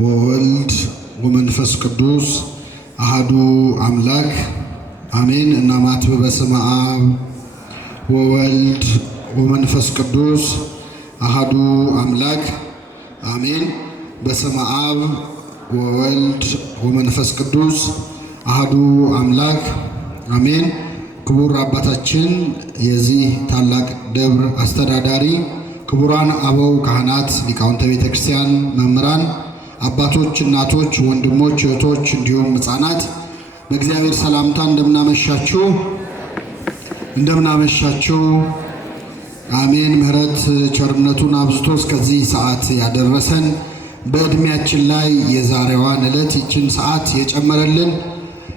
ወወልድ ወመንፈስ ቅዱስ አሐዱ አምላክ አሜን። እናማትብ በስመ አብ ወወልድ ወመንፈስ ቅዱስ አሐዱ አምላክ አሜን። በስመ አብ ወወልድ ወመንፈስ ቅዱስ አሐዱ አምላክ አሜን። ክቡር አባታችን የዚህ ታላቅ ደብር አስተዳዳሪ፣ ክቡራን አበው ካህናት፣ ሊቃውንተ ቤተ ክርስቲያን፣ መምህራን፣ አባቶች፣ እናቶች፣ ወንድሞች፣ እህቶች እንዲሁም ሕፃናት በእግዚአብሔር ሰላምታ እንደምናመሻችሁ አሜን። ምሕረት ቸርነቱን አብዝቶ እስከዚህ ሰዓት ያደረሰን በዕድሜያችን ላይ የዛሬዋን ዕለት ይችን ሰዓት የጨመረልን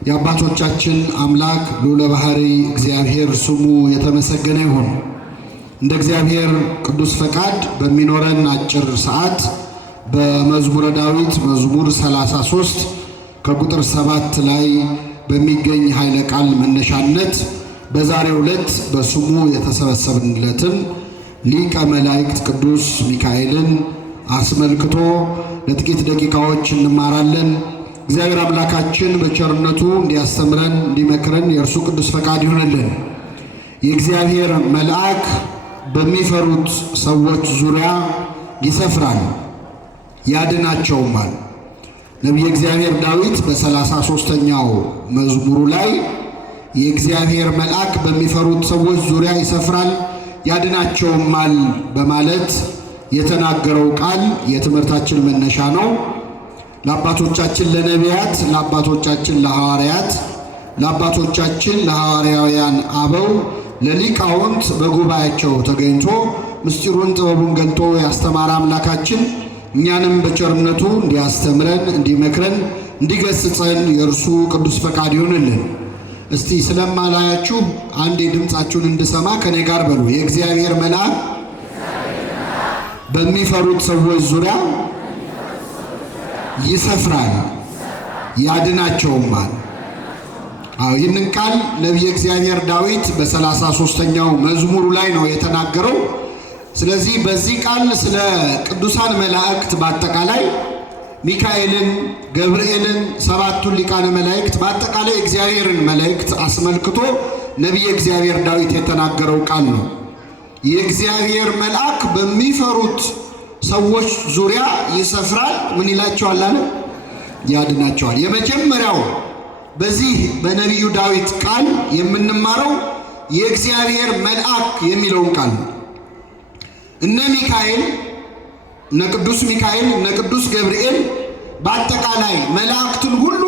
የአባቶቻችን አምላክ ልዑለ ባሕርይ እግዚአብሔር ስሙ የተመሰገነ ይሁን። እንደ እግዚአብሔር ቅዱስ ፈቃድ በሚኖረን አጭር ሰዓት በመዝሙረ ዳዊት መዝሙር 33 ከቁጥር 7 ላይ በሚገኝ ኃይለ ቃል መነሻነት በዛሬው ዕለት በስሙ የተሰበሰብንለትን ሊቀ መላእክት ቅዱስ ሚካኤልን አስመልክቶ ለጥቂት ደቂቃዎች እንማራለን። እግዚአብሔር አምላካችን በቸርነቱ እንዲያስተምረን እንዲመክረን የእርሱ ቅዱስ ፈቃድ ይሁንልን። የእግዚአብሔር መልአክ በሚፈሩት ሰዎች ዙሪያ ይሰፍራል ያድናቸውማል። ነቢየ እግዚአብሔር ዳዊት በ33ኛው መዝሙሩ ላይ የእግዚአብሔር መልአክ በሚፈሩት ሰዎች ዙሪያ ይሰፍራል ያድናቸውማል በማለት የተናገረው ቃል የትምህርታችን መነሻ ነው። ለአባቶቻችን ለነቢያት፣ ለአባቶቻችን ለሐዋርያት፣ ለአባቶቻችን ለሐዋርያውያን አበው፣ ለሊቃውንት በጉባኤያቸው ተገኝቶ ምስጢሩን ጥበቡን ገልጦ ያስተማረ አምላካችን እኛንም በቸርነቱ እንዲያስተምረን እንዲመክረን እንዲገስጸን የእርሱ ቅዱስ ፈቃድ ይሁንልን። እስቲ ስለማላያችሁ አንዴ ድምፃችሁን እንድሰማ ከኔ ጋር በሉ። የእግዚአብሔር መልአክ በሚፈሩት ሰዎች ዙሪያ ይሰፍራል ያድናቸውማል። ይህንን ቃል ነቢየ እግዚአብሔር ዳዊት በ33ኛው መዝሙሩ ላይ ነው የተናገረው። ስለዚህ በዚህ ቃል ስለ ቅዱሳን መላእክት በአጠቃላይ ሚካኤልን፣ ገብርኤልን፣ ሰባቱን ሊቃነ መላእክት በአጠቃላይ እግዚአብሔርን መላእክት አስመልክቶ ነቢየ እግዚአብሔር ዳዊት የተናገረው ቃል ነው። የእግዚአብሔር መልአክ በሚፈሩት ሰዎች ዙሪያ ይሰፍራል። ምን ይላቸዋል አለ? ያድናቸዋል። የመጀመሪያው በዚህ በነቢዩ ዳዊት ቃል የምንማረው የእግዚአብሔር መልአክ የሚለውን ቃል ነው። እነ ሚካኤል፣ እነ ቅዱስ ሚካኤል፣ እነ ቅዱስ ገብርኤል በአጠቃላይ መላእክትን ሁሉ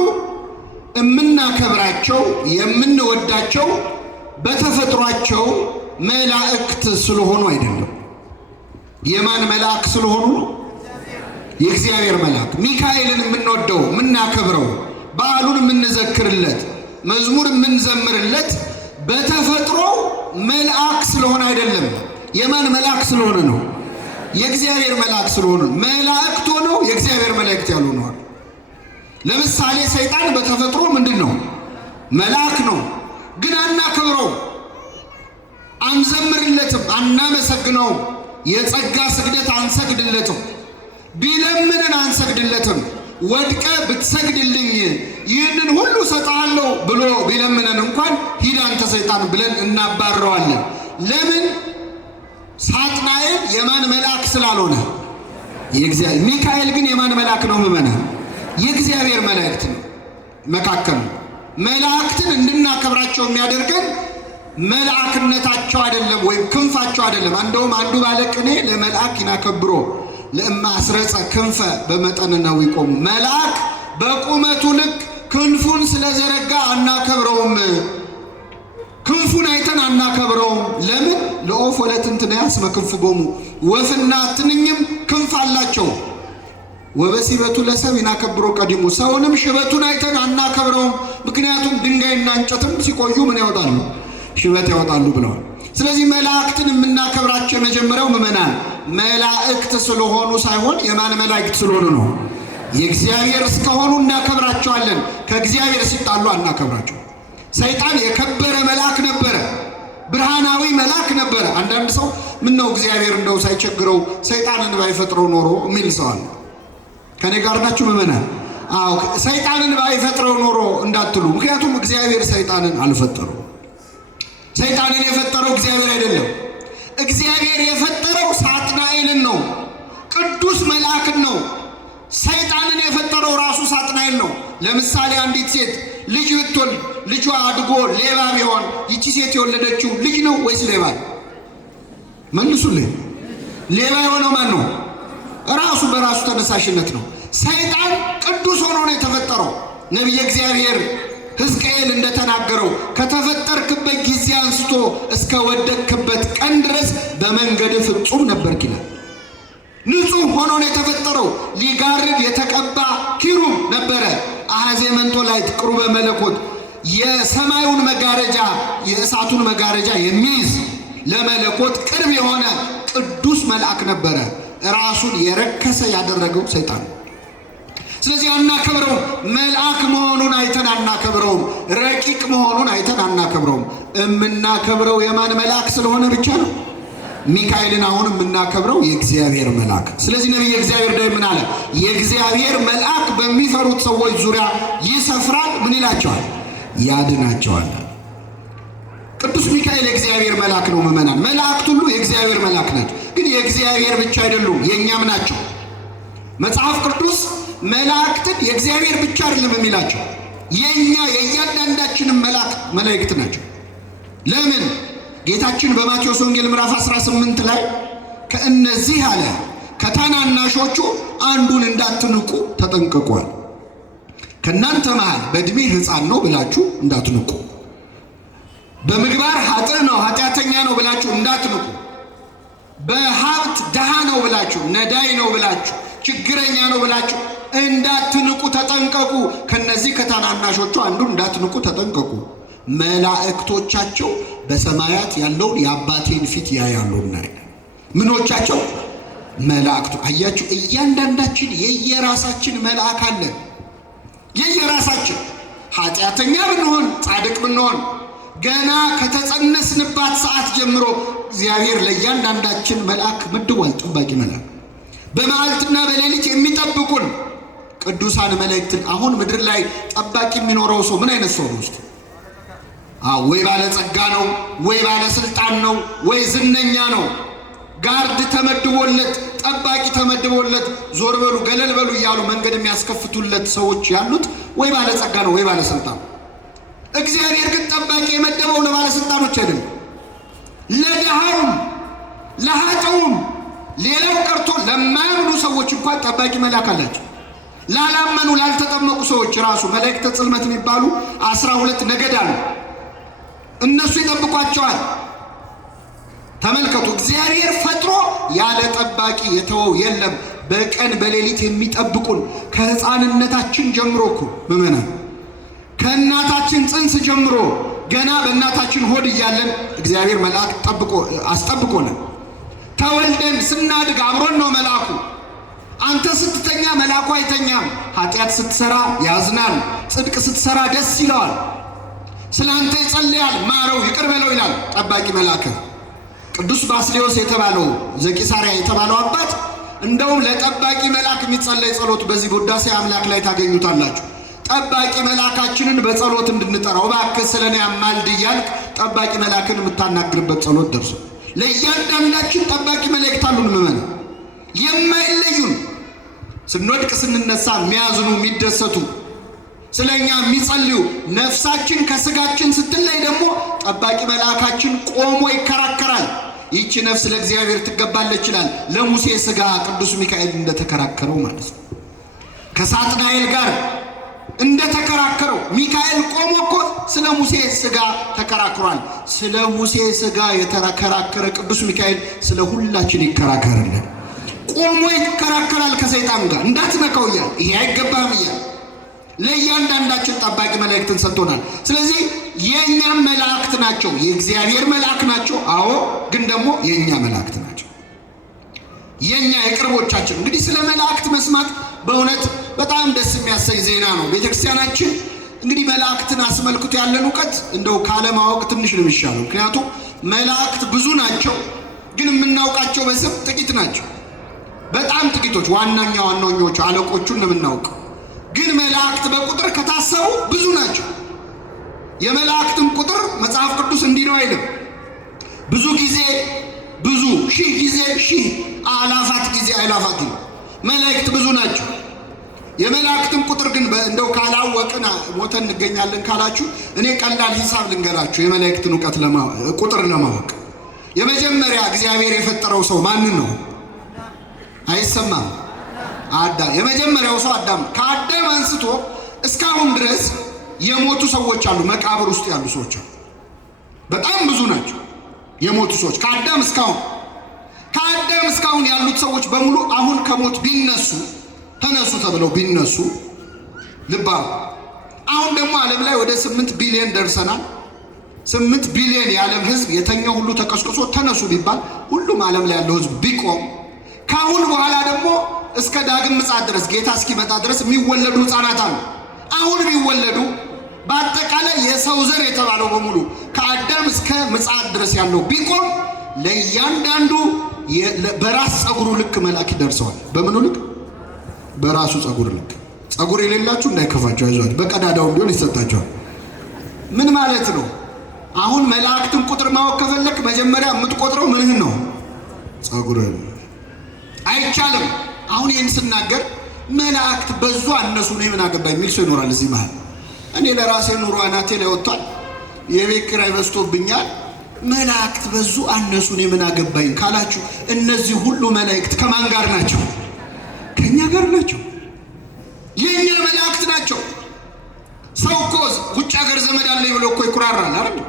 የምናከብራቸው የምንወዳቸው በተፈጥሯቸው መላእክት ስለሆኑ አይደለም። የማን መልአክ ስለሆኑ ነው? የእግዚአብሔር መልአክ። ሚካኤልን የምንወደው የምናከብረው፣ በዓሉን የምንዘክርለት፣ መዝሙር የምንዘምርለት በተፈጥሮ መልአክ ስለሆነ አይደለም። የማን መልአክ ስለሆነ ነው? የእግዚአብሔር መልአክ ስለሆነ። መላእክት ሆነው የእግዚአብሔር መላእክት ያልሆነዋል። ለምሳሌ ሰይጣን በተፈጥሮ ምንድን ነው? መልአክ ነው። ግን አናከብረው፣ አንዘምርለትም፣ አናመሰግነውም። የጸጋ ስግደት አንሰግድለትም። ቢለምንን አንሰግድለትም። ወድቀ ብትሰግድልኝ ይህንን ሁሉ ሰጣለሁ ብሎ ቢለምንን እንኳን ሂድ አንተ ሰይጣን ብለን እናባረዋለን። ለምን? ሳጥናኤል የማን መልአክ ስላልሆነ። የእግዚአብሔር ሚካኤል ግን የማን መልአክ ነው? ምእመናን የእግዚአብሔር መላእክት ነው መካከል ነው። መላእክትን እንድናከብራቸው የሚያደርገን መልአክነታቸው አይደለም ወይም ክንፋቸው አይደለም። እንደውም አንዱ ባለቅኔ ለመልአክ ይናከብሮ ለእማ አስረጸ ክንፈ በመጠን ነው ይቆሙ። መልአክ በቁመቱ ልክ ክንፉን ስለዘረጋ አናከብረውም። ክንፉን አይተን አናከብረውም። ለምን? ለኦፍ ወለትንትነ ያስመ ክንፍ ጎሙ፣ ወፍና ትንኝም ክንፍ አላቸው። ወበሲበቱ ለሰብ ይናከብሮ ቀዲሙ፣ ሰውንም ሽበቱን አይተን አናከብረውም። ምክንያቱም ድንጋይና እንጨትም ሲቆዩ ምን ያወጣሉ? ሽበት ያወጣሉ ብለዋል። ስለዚህ መላእክትን የምናከብራቸው የመጀመሪያው ምእመናን መላእክት ስለሆኑ ሳይሆን የማን መላእክት ስለሆኑ ነው? የእግዚአብሔር እስከሆኑ እናከብራቸዋለን። ከእግዚአብሔር ሲጣሉ አናከብራቸው። ሰይጣን የከበረ መልአክ ነበረ፣ ብርሃናዊ መልአክ ነበረ። አንዳንድ ሰው ምን ነው እግዚአብሔር እንደው ሳይቸግረው ሰይጣንን ባይፈጥረው ኖሮ የሚል ሰው አለ። ከኔ ጋር ናችሁ ምእመናን? አዎ ሰይጣንን ባይፈጥረው ኖሮ እንዳትሉ፣ ምክንያቱም እግዚአብሔር ሰይጣንን አልፈጠረው። ሰይጣንን የፈጠረው እግዚአብሔር አይደለም። እግዚአብሔር የፈጠረው ሳጥናኤልን ነው፣ ቅዱስ መልአክን ነው። ሰይጣንን የፈጠረው ራሱ ሳጥናኤል ነው። ለምሳሌ አንዲት ሴት ልጅ ብትወልድ ልጇ አድጎ ሌባ ቢሆን ይቺ ሴት የወለደችው ልጅ ነው ወይስ ሌባ? መልሱልኝ። ሌባ የሆነው ማን ነው? ራሱ በራሱ ተነሳሽነት ነው። ሰይጣን ቅዱስ ሆኖ ነው የተፈጠረው። ነቢየ እግዚአብሔር ሕዝቅኤል እንደተናገረው ከተፈጠርክበት ጊዜ አንስቶ እስከ ወደቅክበት ቀን ድረስ በመንገድ ፍጹም ነበርክ ይላል። ንጹሕ ሆኖ ነው የተፈጠረው። ሊጋርድ የተቀባ ኪሩብ ነበረ። አሐዜ መንጦላዕት ቅሩበ መለኮት የሰማዩን መጋረጃ የእሳቱን መጋረጃ የሚይዝ ለመለኮት ቅርብ የሆነ ቅዱስ መልአክ ነበረ። ራሱን የረከሰ ያደረገው ሰይጣን። ስለዚህ አናከብረውም። መልአክ መሆኑን አይተን አናከብረውም። ረቂቅ መሆኑን አይተን አናከብረውም። የምናከብረው የማን መልአክ ስለሆነ ብቻ ነው? ሚካኤልን አሁን የምናከብረው የእግዚአብሔር መልአክ። ስለዚህ ነቢየ እግዚአብሔር ዳዊት ምን አለ? የእግዚአብሔር መልአክ በሚፈሩት ሰዎች ዙሪያ ይሰፍራል። ምን ይላቸዋል? ያድናቸዋል። ቅዱስ ሚካኤል የእግዚአብሔር መልአክ ነው። ምእመናን መላእክት ሁሉ የእግዚአብሔር መልአክ ናቸው። ግን የእግዚአብሔር ብቻ አይደሉም፣ የእኛም ናቸው። መጽሐፍ ቅዱስ መላእክትን የእግዚአብሔር ብቻ አይደለም የሚላቸው፣ የእኛ የእያንዳንዳችንም መላእክት ናቸው። ለምን? ጌታችን በማቴዎስ ወንጌል ምዕራፍ 18 ላይ ከእነዚህ አለ ከታናናሾቹ አንዱን እንዳትንቁ ተጠንቀቋል። ከእናንተ መሃል በዕድሜ ሕፃን ነው ብላችሁ እንዳትንቁ፣ በምግባር ኃጥእ ነው ኃጢአተኛ ነው ብላችሁ እንዳትንቁ፣ በሀብት ድሃ ነው ብላችሁ ነዳይ ነው ብላችሁ ችግረኛ ነው ብላችሁ እንዳትንቁ ተጠንቀቁ። ከነዚህ ከታናናሾቹ አንዱን እንዳትንቁ ተጠንቀቁ። መላእክቶቻቸው በሰማያት ያለውን የአባቴን ፊት ያያሉና። ምኖቻቸው? መላእክቱ። አያችሁ፣ እያንዳንዳችን የየራሳችን መልአክ አለ። የየራሳችን ኃጢአተኛ ብንሆን ጻድቅ ብንሆን ገና ከተጸነስንባት ሰዓት ጀምሮ እግዚአብሔር ለእያንዳንዳችን መልአክ መድቧል። ጠባቂ መልአክ በመዓልትና በሌሊት የሚጠብቁን ቅዱሳን መላእክትን። አሁን ምድር ላይ ጠባቂ የሚኖረው ሰው ምን አይነት ሰው ነው? ውስጥ ወይ ባለጸጋ ነው፣ ወይ ባለስልጣን ነው፣ ወይ ዝነኛ ነው። ጋርድ ተመድቦለት ጠባቂ ተመድቦለት ዞር በሉ ገለል በሉ እያሉ መንገድ የሚያስከፍቱለት ሰዎች ያሉት ወይ ባለጸጋ ነው፣ ወይ ባለስልጣን። እግዚአብሔር ግን ጠባቂ የመደበው ለባለስልጣኖች አይደለም፣ ለድሃውም ለኃጥኡም፣ ሌላው ቀርቶ ለማያምኑ ሰዎች እንኳን ጠባቂ መልአክ አላቸው። ላላመኑ ላልተጠመቁ ሰዎች ራሱ መላእክተ ጽልመት የሚባሉ 12 ነገድ አሉ። እነሱ ይጠብቋቸዋል። ተመልከቱ፣ እግዚአብሔር ፈጥሮ ያለ ጠባቂ የተወው የለም። በቀን በሌሊት የሚጠብቁን ከሕፃንነታችን ጀምሮ እኮ ምእመናን፣ ከእናታችን ጽንስ ጀምሮ ገና በእናታችን ሆድ እያለን እግዚአብሔር መልአክ አስጠብቆናል። ተወልደን ስናድግ አብሮን ነው መልአኩ። አንተ ስትተኛ መልአኩ አይተኛም። ኃጢአት ስትሰራ ያዝናል፣ ጽድቅ ስትሰራ ደስ ይለዋል። ስለ አንተ ይጸልያል፣ ማረው ይቅር በለው ይላል ጠባቂ መልአክ። ቅዱስ ባስልዮስ የተባለው ዘቂሳርያ የተባለው አባት እንደውም ለጠባቂ መልአክ የሚጸለይ ጸሎት በዚህ ውዳሴ አምላክ ላይ ታገኙታላችሁ። ጠባቂ መልአካችንን በጸሎት እንድንጠራው እባክህ ስለኔ አማልድ እያልክ ጠባቂ መልአክን የምታናግርበት ጸሎት ደርሶ ለእያንዳንዳችን ጠባቂ መላእክት አሉን። ምመን የማይለዩን፣ ስንወድቅ ስንነሳ የሚያዝኑ የሚደሰቱ፣ ስለኛ የሚጸልዩ፣ ነፍሳችን ከስጋችን ስትለይ ደግሞ ጠባቂ መልአካችን ቆሞ ይከራከራል። ይህች ነፍስ ለእግዚአብሔር ትገባለች ይላል። ለሙሴ ስጋ ቅዱስ ሚካኤል እንደተከራከረው ማለት ነው። ከሳጥናኤል ጋር እንደተከራከረው ሚካኤል ቆሞ እኮ ስለ ሙሴ ስጋ ተከራክሯል። ስለ ሙሴ ስጋ የተከራከረ ቅዱስ ሚካኤል ስለ ሁላችን ይከራከርልን። ቆሞ ይከራከራል ከሰይጣን ጋር። እንዳትነካው እያለ ይሄ አይገባም እያለ ለእያንዳንዳችን ጠባቂ መላእክትን ሰጥቶናል። ስለዚህ የእኛም መላእክት ናቸው፣ የእግዚአብሔር መልአክ ናቸው። አዎ፣ ግን ደግሞ የእኛ መላእክት ናቸው፣ የእኛ የቅርቦቻችን። እንግዲህ ስለ መላእክት መስማት በእውነት በጣም ደስ የሚያሰኝ ዜና ነው። ቤተክርስቲያናችን እንግዲህ መላእክትን አስመልክቶ ያለን እውቀት እንደው ካለማወቅ ትንሽ ነው የሚሻለው። ምክንያቱም መላእክት ብዙ ናቸው፣ ግን የምናውቃቸው በስም ጥቂት ናቸው። በጣም ጥቂቶች፣ ዋናዎቹ አለቆቹን ነው የምናውቀው። ግን መላእክት በቁጥር ከታሰቡ ብዙ ናቸው። የመላእክትን ቁጥር መጽሐፍ ቅዱስ እንዲህ ነው አይልም። ብዙ ጊዜ ብዙ፣ ሺህ ጊዜ ሺህ፣ አላፋት ጊዜ አላፋት ነው። መላእክት ብዙ ናቸው። የመላእክትን ቁጥር ግን እንደው ካላወቅን ሞተን እንገኛለን ካላችሁ እኔ ቀላል ሂሳብ ልንገራችሁ። የመላእክትን ቁጥር ለማወቅ የመጀመሪያ እግዚአብሔር የፈጠረው ሰው ማንን ነው? አይሰማም? አዳም። የመጀመሪያው ሰው አዳም። ከአዳም አንስቶ እስካሁን ድረስ የሞቱ ሰዎች አሉ። መቃብር ውስጥ ያሉ ሰዎች አሉ። በጣም ብዙ ናቸው የሞቱ ሰዎች ከአዳም እስካሁን ያሉት ሰዎች በሙሉ አሁን ከሞት ቢነሱ ተነሱ ተብለው ቢነሱ ልባ አሁን ደግሞ ዓለም ላይ ወደ 8 ቢሊዮን ደርሰናል። 8 ቢሊዮን የዓለም ሕዝብ የተኛው ሁሉ ተቀስቅሶ ተነሱ ቢባል ሁሉም ዓለም ላይ ያለው ሕዝብ ቢቆም ካሁን በኋላ ደግሞ እስከ ዳግም ምጽአት ድረስ ጌታ እስኪመጣ ድረስ የሚወለዱ ሕፃናት አሉ። አሁን የሚወለዱ በአጠቃላይ የሰው ዘር የተባለው በሙሉ ከአዳም እስከ ምጽአት ድረስ ያለው ቢቆም ለእያንዳንዱ በራስ ጸጉሩ ልክ መልአክ ይደርሰዋል። በምኑ ልክ? በራሱ ጸጉር ልክ። ጸጉር የሌላችሁ እንዳይከፋችሁ፣ አይዟችሁ፣ በቀዳዳው ቢሆን ይሰጣችኋል። ምን ማለት ነው? አሁን መላእክትን ቁጥር ማወቅ ከፈለክ መጀመሪያ የምትቆጥረው ምንህን ነው? ጸጉርህን። አይቻልም። አሁን ይህን ስናገር መላእክት በዙ አነሱ ነው ምን አገባኝ የሚል ሰው ይኖራል እዚህ መሃል። እኔ ለራሴ ኑሮ አናቴ ላይ ወጥቷል፣ የቤት ኪራይ በዝቶብኛል፣ መላእክት በዙ አነሱ ነው ምን አገባኝ ካላችሁ እነዚህ ሁሉ መላእክት ከማን ጋር ናቸው? ከኛ ጋር ናቸው። የኛ መላእክት ናቸው። ሰው እኮ ውጭ ሀገር ዘመድ አለኝ ብሎ እኮ ይኩራራል አይደል?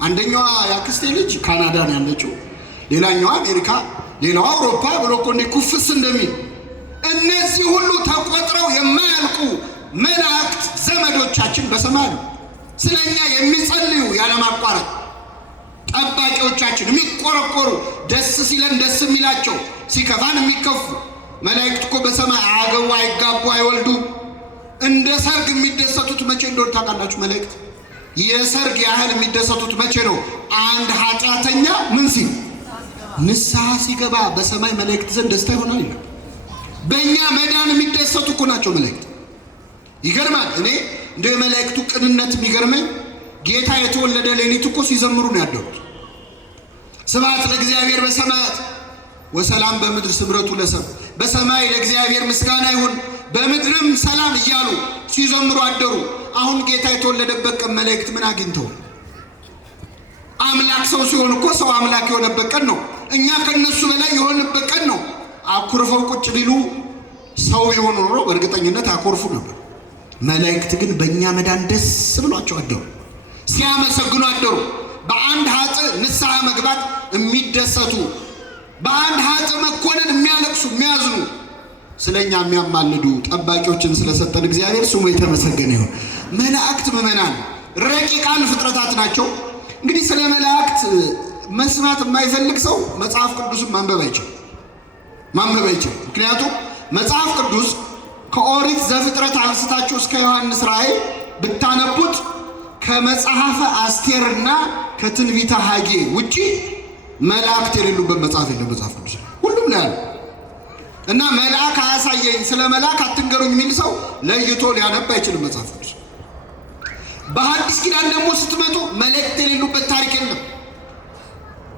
አንደኛዋ ያክስቴ ልጅ ካናዳ ነው ያለችው፣ ሌላኛዋ አሜሪካ፣ ሌላው አውሮፓ ብሎ እኮ እንደ ኩፍስ እንደሚል እነዚህ ሁሉ ተቆጥረው የማያልቁ መላእክት ዘመዶቻችን በሰማይ ነው። ስለኛ የሚጸልዩ ያለማቋረጥ ጠባቂዎቻችን፣ የሚቆረቆሩ ደስ ሲለን ደስ የሚላቸው ሲከፋን የሚከፉ መላእክት እኮ በሰማይ አያገቡ፣ አይጋቡ፣ አይወልዱ። እንደ ሰርግ የሚደሰቱት መቼ እንደሆነ ታውቃላችሁ? መላእክት የሰርግ ያህል የሚደሰቱት መቼ ነው? አንድ ኃጢአተኛ ምን ሲል ንስሐ ሲገባ በሰማይ መላእክት ዘንድ ደስታ ይሆናል ይላል። በእኛ መዳን የሚደሰቱ እኮ ናቸው መላእክት። ይገርማል። እኔ እንደ መላእክቱ ቅንነት የሚገርመኝ ጌታ የተወለደ ሌሊት እኮ ሲዘምሩ ነው ያደሩት። ስብሐት ለእግዚአብሔር በሰማያት ወሰላም በምድር ስምረቱ ለሰብ፣ በሰማይ ለእግዚአብሔር ምስጋና ይሁን በምድርም ሰላም እያሉ ሲዘምሩ አደሩ። አሁን ጌታ የተወለደበት ቀን መላእክት ምን አግኝተው? አምላክ ሰው ሲሆን እኮ ሰው አምላክ የሆነበት ቀን ነው። እኛ ከነሱ በላይ የሆነበት ቀን ነው። አኩርፈው ቁጭ ቢሉ ሰው የሆኑ ኖሮ በእርግጠኝነት አኮርፉ ነበር። መላእክት ግን በእኛ መዳን ደስ ብሏቸው አደሩ፣ ሲያመሰግኑ አደሩ። በአንድ ኃጥእ ንስሐ መግባት የሚደሰቱ፣ በአንድ ኃጥእ መኮነን የሚያለቅሱ የሚያዝኑ፣ ስለኛ የሚያማልዱ ጠባቂዎችን ስለሰጠን እግዚአብሔር ስሙ የተመሰገነ ይሁን። መላእክት ምእመናን ረቂቃን ፍጥረታት ናቸው። እንግዲህ ስለ መላእክት መስማት የማይፈልግ ሰው መጽሐፍ ቅዱስን ማንበብ አይችልም። ምክንያቱም መጽሐፍ ቅዱስ ከኦሪት ዘፍጥረት አንስታችሁ እስከ ዮሐንስ ራእይ ብታነቡት ከመጽሐፈ አስቴርና ከትንቢተ ሐጌ ውጪ መላእክት የሌሉበት መጽሐፍ የለም። መጽሐፍ ቅዱስ ሁሉም ላይ አለ እና መልአክ አያሳየኝ፣ ስለ መልአክ አትንገሩኝ የሚል ሰው ለይቶ ሊያነብ አይችልም መጽሐፍ ቅዱስ። በሐዲስ ኪዳን ደግሞ ስትመጡ መላእክት የሌሉበት ታሪክ የለም።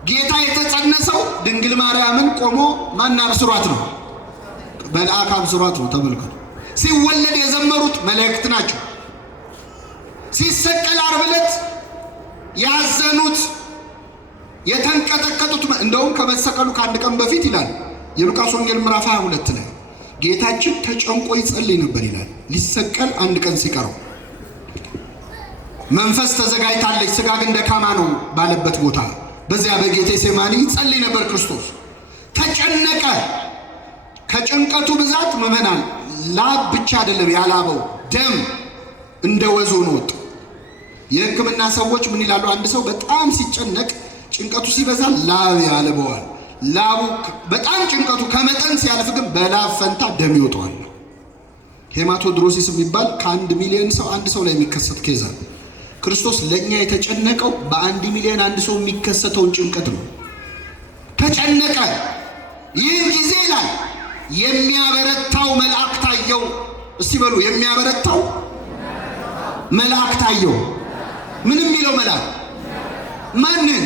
ጌታ የተጸነሰው ድንግል ማርያምን ቆሞ ማን አብስሯት ነው? መልአክ አብስሯት ነው። ተመልከቱ። ሲወለድ የዘመሩት መላእክት ናቸው። ሲሰቀል ዓርብ ዕለት ያዘኑት የተንቀጠቀጡት፣ እንደውም ከመሰቀሉ ከአንድ ቀን በፊት ይላል የሉቃስ ወንጌል ምዕራፍ 22 ላይ ጌታችን ተጨንቆ ይጸልይ ነበር ይላል። ሊሰቀል አንድ ቀን ሲቀረው መንፈስ ተዘጋጅታለች ሥጋ ግን ደካማ ነው ባለበት ቦታ በዚያ በጌቴሴማኒ ይጸልይ ነበር ክርስቶስ። ተጨነቀ። ከጭንቀቱ ብዛት ምእመናን ላብ ብቻ አይደለም ያላበው፣ ደም እንደ ወዝ ሆኖ ወጣ። የሕክምና ሰዎች ምን ይላሉ? አንድ ሰው በጣም ሲጨነቅ ጭንቀቱ ሲበዛ ላብ ያልበዋል። ላቡ በጣም ጭንቀቱ ከመጠን ሲያልፍ ግን በላብ ፈንታ ደም ይወጣዋል። ሄማቶድሮሲስ የሚባል ከ1 ሚሊዮን ሰው አንድ ሰው ላይ የሚከሰት ኬዝ አለ። ክርስቶስ ለኛ የተጨነቀው በ1 ሚሊዮን አንድ ሰው የሚከሰተውን ጭንቀት ነው። ተጨነቀ። ይህን ጊዜ ላይ የሚያበረታው መልአክ ታየው። እስቲ በሉ የሚያበረታው መልአክ ታየው። ምን የሚለው መልአክ? ማንን?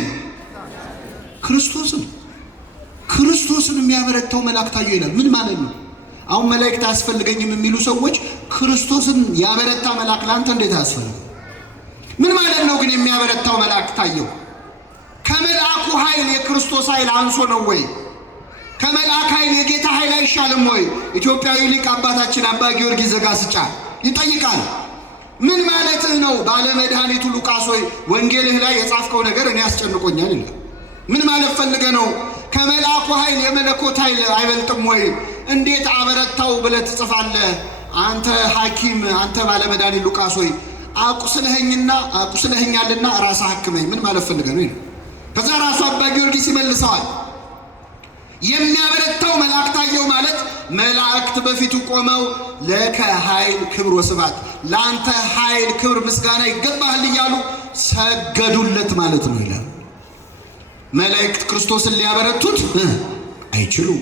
ክርስቶስን። ክርስቶስን የሚያበረታው መልአክ ታየው ይላል። ምን ማለት ነው? አሁን መላእክት አያስፈልገኝም የሚሉ ሰዎች ክርስቶስን ያበረታ መልአክ ላንተ እንዴት አያስፈልግም? ምን ማለት ነው ግን የሚያበረታው መልአክ ታየው? ከመልአኩ ኃይል የክርስቶስ ኃይል አንሶ ነው ወይ? ከመልአክ ኃይል የጌታ ኃይል አይሻልም ወይ? ኢትዮጵያዊ ሊቅ አባታችን አባ ጊዮርጊስ ዘጋስጫ ይጠይቃል። ምን ማለትህ ነው ባለመድኃኒቱ ሉቃስ ሆይ ወንጌልህ ላይ የጻፍከው ነገር እኔ ያስጨንቆኛል ይላል። ምን ማለት ፈልገህ ነው? ከመልአኩ ኃይል የመለኮት ኃይል አይበልጥም ወይ? እንዴት አበረታው ብለህ ትጽፋለህ? አንተ ሐኪም፣ አንተ ባለመድኃኒት ሉቃስ ሆይ አቁስለኸኛልና ራስህ ሐክመኝ። ምን ማለት ፈልገህ ነው? ከዛ ራሱ አባ ጊዮርጊስ ይመልሰዋል። የሚያበረታው መልአክ ታየው ማለት መላእክት በፊቱ ቆመው ለከ ኃይል ክብር ወስብሐት፣ ለአንተ ኃይል ክብር ምስጋና ይገባሃል እያሉ ሰገዱለት ማለት ነው ይላል። መላእክት ክርስቶስን ሊያበረቱት አይችሉም።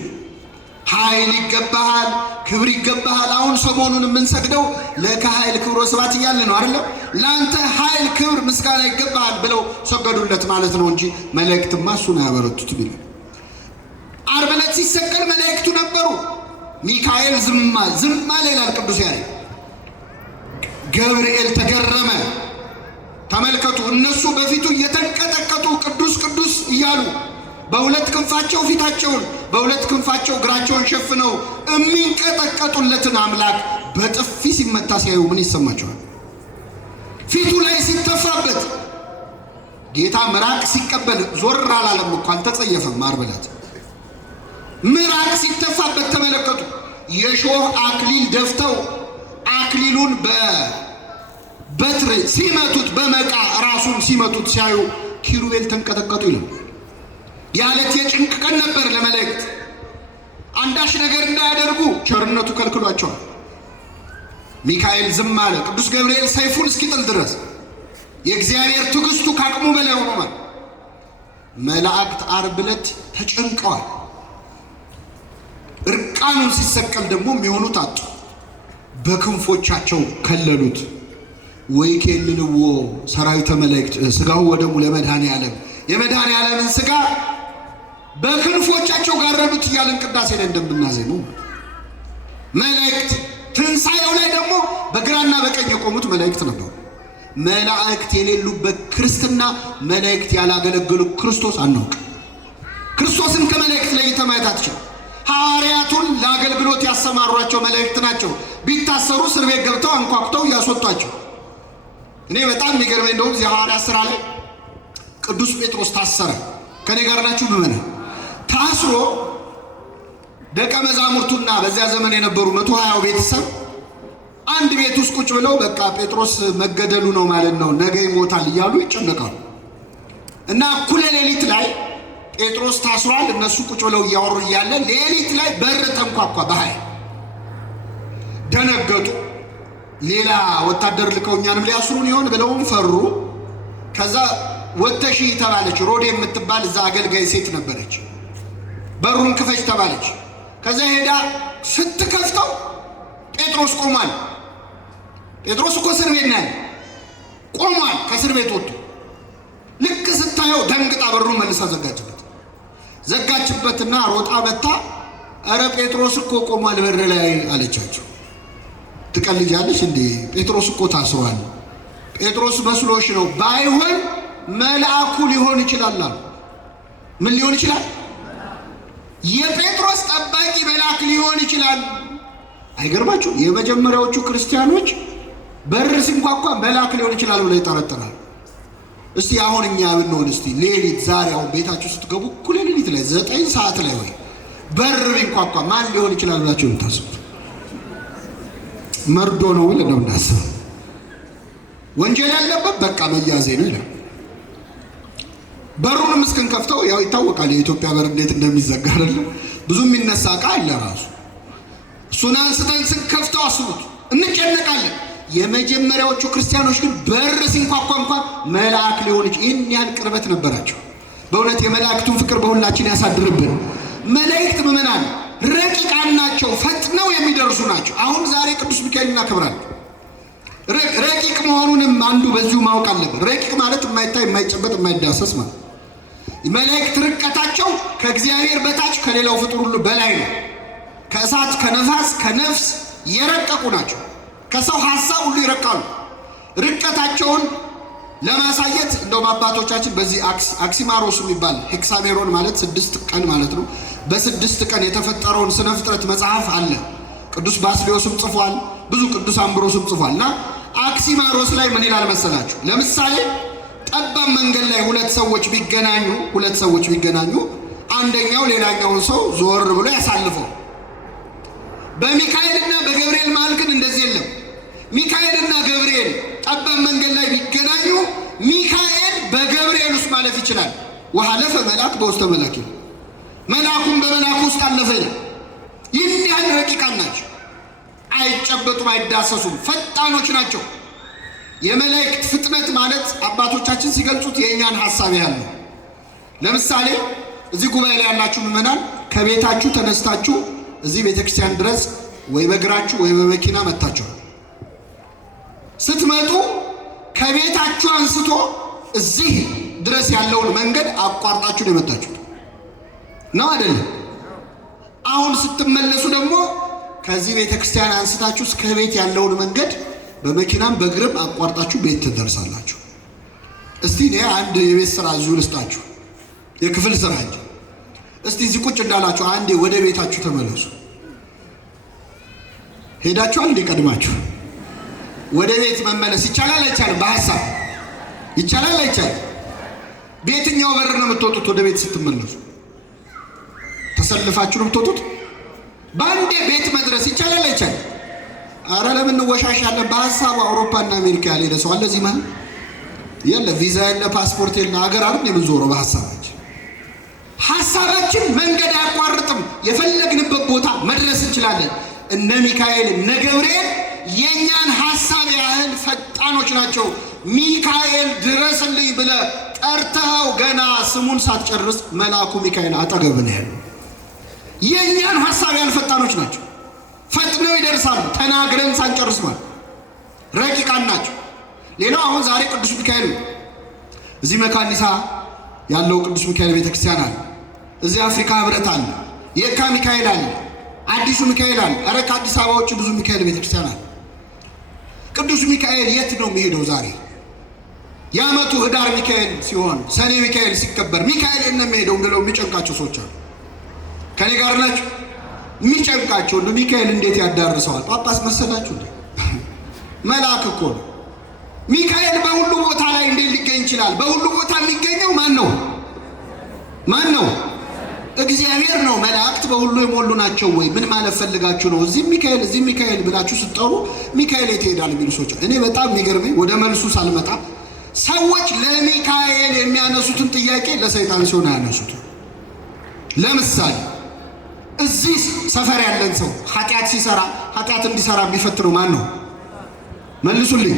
ኃይል ይገባሃል፣ ክብር ይገባሃል። አሁን ሰሞኑን የምንሰግደው ለከ ኃይል ክብር ወስብሐት እያለ ነው አይደለም? ለአንተ ኃይል ክብር ምስጋና ይገባሃል ብለው ሰገዱለት ማለት ነው እንጂ መላእክትማ እሱን አያበረቱት ቢል ዓርብ ዕለት ሲሰቀል መላእክቱ ነበሩ። ሚካኤል ዝም አለ ይላል ቅዱስ ያሬድ። ገብርኤል ተገረመ። ተመልከቱ፣ እነሱ በፊቱ እየተንቀጠቀጡ ቅዱስ ቅዱስ እያሉ በሁለት ክንፋቸው ፊታቸውን በሁለት ክንፋቸው እግራቸውን ሸፍነው የሚንቀጠቀጡለትን አምላክ በጥፊ ሲመታ ሲያዩ ምን ይሰማቸዋል? ፊቱ ላይ ሲተፋበት ጌታ ምራቅ ሲቀበል ዞር አላለም እኮ አልተጸየፈም። ዓርብ ዕለት ምራቅ ሲተፋበት ተመለከቱ። የሾህ አክሊል ደፍተው አክሊሉን በበትር ሲመቱት፣ በመቃ ራሱን ሲመቱት ሲያዩ ኪሩቤል ተንቀጠቀጡ ይላል። ያለት የጭንቅ ቀን ነበር ለመላእክት። አንዳች ነገር እንዳያደርጉ ቸርነቱ ከልክሏቸዋል። ሚካኤል ዝም አለ። ቅዱስ ገብርኤል ሰይፉን እስኪጥል ድረስ የእግዚአብሔር ትዕግስቱ ካቅሙ በላይ ሆኗል። መላእክት ዓርብ ዕለት ተጨንቀዋል። እርቃኑን ሲሰቀል ደግሞ የሚሆኑት አጡ። በክንፎቻቸው ከለሉት። ወይ ኬልልዎ ሰራዊተ መላእክት ሥጋው ወደሙ ለመድኃኔ ዓለም፣ የመድኃኔ ዓለምን ሥጋ በክንፎቻቸው ጋረዱት እያለን ቅዳሴ ላይ እንደምናዜመው መላእክት ትንሣኤው ላይ ደግሞ በግራና በቀኝ የቆሙት መላእክት ነበሩ። መላእክት የሌሉበት ክርስትና፣ መላእክት ያላገለገሉ ክርስቶስ አናውቅ። ክርስቶስን ከመላእክት ለይተህ ማየት አትችልም። ሐዋርያቱን ለአገልግሎት ያሰማሯቸው መላእክት ናቸው። ቢታሰሩ እስር ቤት ገብተው አንኳኩተው ያስወጧቸው። እኔ በጣም የሚገርመኝ እንደውም እዚህ ሐዋርያት ሥራ ላይ ቅዱስ ጴጥሮስ ታሰረ። ከኔ ጋር ናችሁ ምእመናን? ታስሮ ደቀ መዛሙርቱና በዚያ ዘመን የነበሩ 120 ቤተሰብ አንድ ቤት ውስጥ ቁጭ ብለው በቃ ጴጥሮስ መገደሉ ነው ማለት ነው፣ ነገ ይሞታል እያሉ ይጨነቃሉ። እና እኩለ ሌሊት ላይ ጴጥሮስ ታስሯል። እነሱ ቁጭ ብለው እያወሩ እያለ ሌሊት ላይ በር ተንኳኳ በኃይል። ደነገጡ። ሌላ ወታደር ልከው እኛንም ሊያስሩን ይሆን ብለውም ፈሩ። ከዛ ወተሺ ተባለች። ሮዴ የምትባል እዛ አገልጋይ ሴት ነበረች። በሩን ክፈች ተባለች። ከዛ ሄዳ ስትከፍተው ጴጥሮስ ቆሟል። ጴጥሮስ እኮ እስር ቤት ነው ቆሟል። ከእስር ቤት ወጥቶ ልክ ስታየው ደንግጣ በሩን መልሳ ዘጋችበትና ሮጣ መታ ኧረ ጴጥሮስ እኮ ቆሟል በር ላይ አለቻቸው። ትቀልጃለሽ እንዴ? ጴጥሮስ እኮ ታስሯል። ጴጥሮስ መስሎሽ ነው? ባይሆን መልአኩ ሊሆን ይችላል አሉ። ምን ሊሆን ይችላል? የጴጥሮስ ጠባቂ መልአክ ሊሆን ይችላል። አይገርማችሁ? የመጀመሪያዎቹ ክርስቲያኖች በር ሲንኳኳ መልአክ ሊሆን ይችላል ብለው ይጠረጥራሉ። እስቲ አሁን እኛ ብንሆን እስቲ ሌሊት ዛሬ አሁን ቤታችሁ ስትገቡ እኩለ ሌሊት ላይ 9 ሰዓት ላይ ወይ በር ቢንኳኳ ማን ሊሆን ይችላል ብላችሁ የምታስቡት? መርዶ ነው ብለን ነው እናስበው። ወንጀል ያለበት በቃ መያዜ ነው ይላል። በሩንም እስክንከፍተው ያው ይታወቃል የኢትዮጵያ በር እንዴት እንደሚዘጋ አይደለም። ብዙ የሚነሳ ዕቃ አለ ራሱ። እሱን አንስተን ስንከፍተው አስቡት እንጨነቃለን። የመጀመሪያዎቹ ክርስቲያኖች ግን በር ሲንኳኳ እንኳን መልአክ ሊሆን ይችላል። ይህን ያህል ቅርበት ነበራቸው። በእውነት የመላእክቱን ፍቅር በሁላችን ያሳድርብን። መላእክት ምእመናን ረቂቃን ናቸው፣ ፈጥነው የሚደርሱ ናቸው። አሁን ዛሬ ቅዱስ ሚካኤል እናከብራለን። ረቂቅ መሆኑንም አንዱ በዚሁ ማወቅ አለበት። ረቂቅ ማለት የማይታይ የማይጨበጥ የማይዳሰስ ማለት። መላእክት ርቀታቸው ከእግዚአብሔር በታች ከሌላው ፍጡር ሁሉ በላይ ነው። ከእሳት ከነፋስ ከነፍስ የረቀቁ ናቸው። ከሰው ሐሳብ ሁሉ ይረቃሉ። ርቀታቸውን ለማሳየት እንደውም አባቶቻችን በዚህ አክሲማሮስ የሚባል ሄክሳሜሮን ማለት 6 ቀን ማለት ነው። በ6 ቀን የተፈጠረውን ስነ ፍጥረት መጽሐፍ አለ። ቅዱስ ባስልዮስም ጽፏል፣ ብዙ ቅዱስ አምብሮስም ጽፏል። እና አክሲማሮስ ላይ ምን ይላል መሰላችሁ? ለምሳሌ ጠባብ መንገድ ላይ ሁለት ሰዎች ቢገናኙ አንደኛው ሌላኛውን ሰው ዞር ብሎ ያሳልፈው። በሚካኤልና በገብርኤል መሃል ግን እንደዚህ የለም። ሚካኤልና ገብርኤል ጠባብ መንገድ ላይ ቢገናኙ ሚካኤል በገብርኤል ውስጥ ማለፍ ይችላል። ወሐለፈ መልአክ በውስተ መልአክ፣ መልአኩም በመልአኩ ውስጥ አለፈ ነው። ይህን ያህል ረቂቃን ናቸው። አይጨበጡም፣ አይዳሰሱም፣ ፈጣኖች ናቸው። የመላእክት ፍጥነት ማለት አባቶቻችን ሲገልጹት የእኛን ሐሳብ ያህል ነው። ለምሳሌ እዚህ ጉባኤ ላይ ያላችሁ ምዕመናን ከቤታችሁ ተነስታችሁ እዚህ ቤተክርስቲያን ድረስ ወይ በእግራችሁ ወይ በመኪና መጣችሁ። ስትመጡ ከቤታችሁ አንስቶ እዚህ ድረስ ያለውን መንገድ አቋርጣችሁ ነው የመጣችሁት ነው አይደለም? አሁን ስትመለሱ ደግሞ ከዚህ ቤተክርስቲያን አንስታችሁ እስከ ቤት ያለውን መንገድ በመኪናም በእግርም አቋርጣችሁ ቤት ትደርሳላችሁ። እስቲ እኔ አንድ የቤት ስራ እዚሁ ልስጣችሁ፣ የክፍል ስራ እንጂ። እስቲ እዚህ ቁጭ እንዳላችሁ አንዴ ወደ ቤታችሁ ተመለሱ። ሄዳችኋል እንዴ? ቀድማችሁ ወደ ቤት መመለስ ይቻላል አይቻልም? በሐሳብ ይቻላል አይቻልም? በየትኛው በር ነው የምትወጡት? ወደ ቤት ስትመለሱ ተሰልፋችሁ ነው የምትወጡት? በአንዴ ቤት መድረስ ይቻላል አይቻልም? አረ ለምን እንወሻሻለን? በሐሳቡ አውሮፓና አሜሪካ ያልሄደ ሰው አለ እዚህ ማለት የለ፣ ቪዛ የለ፣ ፓስፖርት የለ፣ ሀገር አይደል የምንዞረው በሐሳባችን። ሐሳባችን መንገድ አያቋርጥም። የፈለግንበት ቦታ መድረስ እንችላለን። እነ ሚካኤል እነ ገብርኤል የኛን ሐሳብ ያህል ፈጣኖች ናቸው። ሚካኤል ድረስልኝ ብለህ ጠርተኸው ገና ስሙን ሳትጨርስ መልአኩ ሚካኤል አጠገብህ ነው ያለው። የኛን ሐሳብ ያህል ፈጣኖች ናቸው። ፈጥነው ይደርሳሉ። ተናግረን ሳንጨርስ ማለት ረቂቃን ናቸው። ሌላው አሁን ዛሬ ቅዱስ ሚካኤል እዚህ መካኒሳ ያለው ቅዱስ ሚካኤል ቤተክርስቲያን አለ። እዚህ አፍሪካ ህብረት አለ። የካ ሚካኤል አለ። አዲሱ ሚካኤል አለ። ኧረ ከአዲስ አበባ ውጭ ብዙ ሚካኤል ቤተክርስቲያን አለ። ቅዱስ ሚካኤል የት ነው የሚሄደው? ዛሬ የዓመቱ ህዳር ሚካኤል ሲሆን ሰኔ ሚካኤል ሲከበር ሚካኤል የት ነው የሚሄደው ብለው የሚጨንቃቸው ሰዎች አሉ። ከኔ ጋር ናቸው? የሚጨንቃቸው እንደ ሚካኤል እንዴት ያዳርሰዋል? ጳጳስ መሰላችሁ እንዴ? መልአክ እኮ ነው። ሚካኤል በሁሉ ቦታ ላይ እንዴት ሊገኝ ይችላል? በሁሉ ቦታ የሚገኘው ማን ነው? ማን ነው? እግዚአብሔር ነው። መላእክት በሁሉ የሞሉ ናቸው ወይ? ምን ማለት ፈልጋችሁ ነው? እዚህ ሚካኤል ብላችሁ ስትጠሩ ሚካኤል የት ይሄዳል የሚሉ ሰዎች። እኔ በጣም የሚገርመኝ ወደ መልሱ ሳልመጣ ሰዎች ለሚካኤል የሚያነሱትን ጥያቄ ለሰይጣን ሲሆን አያነሱት። ለምሳሌ እዚህ ሰፈር ያለን ሰው ኃጢአት ሲሰራ ኃጢአት እንዲሰራ የሚፈትነው ማን ነው? መልሱልኝ።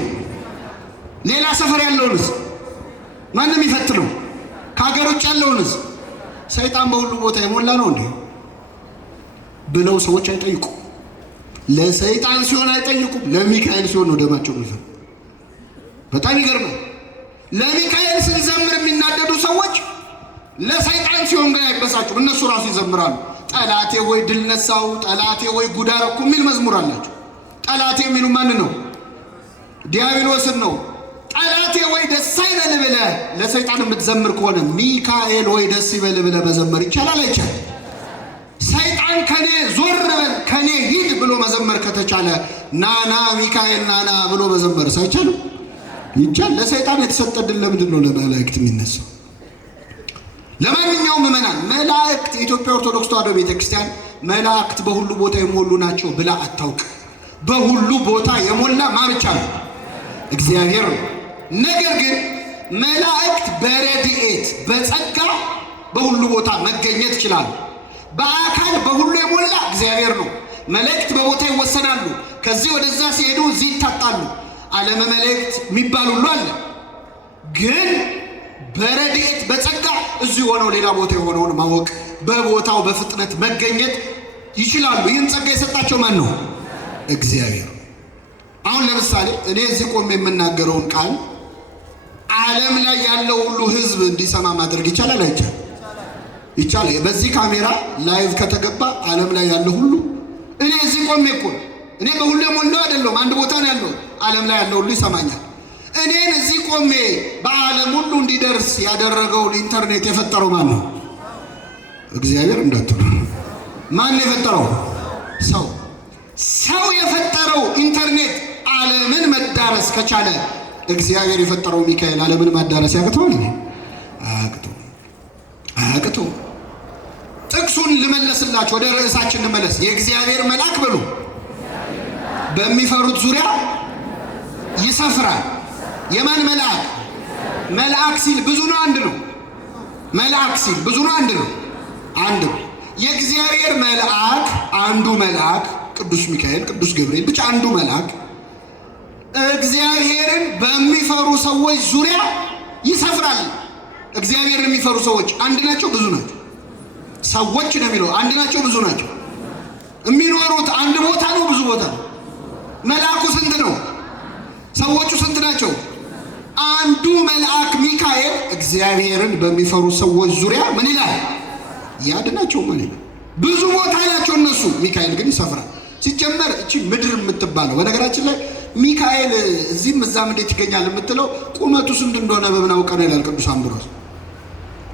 ሌላ ሰፈር ያለውንስ ማንም የሚፈትነው? ከሀገር ውጭ ያለውንስ? ሰይጣን በሁሉ ቦታ የሞላ ነው እንዴ ብለው ሰዎች አይጠይቁም። ለሰይጣን ሲሆን አይጠይቁም። ለሚካኤል ሲሆን ነው ደማቸው የሚፈስ። በጣም ይገርማል። ለሚካኤል ስንዘምር የሚናደዱ ሰዎች ለሰይጣን ሲሆን ግን አይበሳጩም። እነሱ ራሱ ይዘምራሉ። ጠላቴ ወይ ድል ነሳው፣ ጠላቴ ወይ ጉድ አደረኩ የሚል መዝሙር አላቸው። ጠላቴ የሚሉ ማን ነው? ዲያብሎስን ነው። ጠላቴ ወይ ደስ ይበል ብለህ ለሰይጣን የምትዘምር ከሆነ ሚካኤል ወይ ደስ ይበል ብለህ መዘመር ይቻላል አይቻልም? ሰይጣን ከኔ ዞር በል ከኔ ሂድ ብሎ መዘመር ከተቻለ ናና ሚካኤል ናና ብሎ መዘመር ሳይቻልም ይቻል። ለሰይጣን የተሰጠ ድል ለምንድን ነው ለመላእክት የሚነሳው? ለማንኛውም ምዕመናን መላእክት የኢትዮጵያ ኦርቶዶክስ ተዋሕዶ ቤተክርስቲያን መላእክት በሁሉ ቦታ የሞሉ ናቸው ብላ አታውቅ። በሁሉ ቦታ የሞላ ማን ብቻ ነው? እግዚአብሔር ነው። ነገር ግን መላእክት በረድኤት በጸጋ በሁሉ ቦታ መገኘት ይችላሉ። በአካል በሁሉ የሞላ እግዚአብሔር ነው። መላእክት በቦታ ይወሰናሉ። ከዚህ ወደዛ ሲሄዱ እዚህ ይታጣሉ። ዓለመ መላእክት የሚባል ሁሉ አለ። ግን በረድኤት በጸጋ እዚህ ሆነው ሌላ ቦታ የሆነውን ማወቅ፣ በቦታው በፍጥነት መገኘት ይችላሉ። ይህን ጸጋ የሰጣቸው ማን ነው? እግዚአብሔር። አሁን ለምሳሌ እኔ እዚህ ቆሜ የምናገረውን ቃል ዓለም ላይ ያለው ሁሉ ሕዝብ እንዲሰማ ማድረግ ይቻላል አይቻልም? ይቻላል። በዚህ ካሜራ ላይቭ ከተገባ ዓለም ላይ ያለው ሁሉ እኔ እዚህ ቆሜ እኮ እኔ በሁሉ ሞላው አይደለም፣ አንድ ቦታ ነው ያለው። ዓለም ላይ ያለው ሁሉ ይሰማኛል። እኔን እዚህ ቆሜ በዓለም ሁሉ እንዲደርስ ያደረገውን ኢንተርኔት የፈጠረው ማን ነው? እግዚአብሔር። እንዳትሉ ማን የፈጠረው? ሰው። ሰው የፈጠረው ኢንተርኔት ዓለምን መዳረስ ከቻለ እግዚአብሔር የፈጠረው ሚካኤል ዓለምን ማዳረስ ያቅተዋል? አያቅተው። ጥቅሱን ልመለስላችሁ፣ ወደ ርዕሳችን እንመለስ። የእግዚአብሔር መልአክ በሉ በሚፈሩት ዙሪያ ይሰፍራል። የማን መልአክ? መልአክ ሲል ብዙ ነው አንድ ነው? መልአክ ሲል ብዙ ነው አንድ ነው? አንድ ነው። የእግዚአብሔር መልአክ አንዱ መልአክ ቅዱስ ሚካኤል፣ ቅዱስ ገብርኤል ብቻ አንዱ መልአክ እግዚአብሔርን በሚፈሩ ሰዎች ዙሪያ ይሰፍራል። እግዚአብሔርን የሚፈሩ ሰዎች አንድ ናቸው ብዙ ናቸው? ሰዎች ነው የሚለው። አንድ ናቸው ብዙ ናቸው? የሚኖሩት አንድ ቦታ ነው ብዙ ቦታ ነው? መልአኩ ስንት ነው? ሰዎቹ ስንት ናቸው? አንዱ መልአክ ሚካኤል እግዚአብሔርን በሚፈሩ ሰዎች ዙሪያ ምን ይላል? ያድናቸው ማለት ነው። ብዙ ቦታ ናቸው እነሱ። ሚካኤል ግን ይሰፍራል። ሲጀመር እቺ ምድር የምትባለው በነገራችን ላይ ሚካኤል እዚህም እዛም እንዴት ይገኛል የምትለው ቁመቱ ስንት እንደሆነ በምን አውቀው ነው ይላል ቅዱስ አምብሮስ።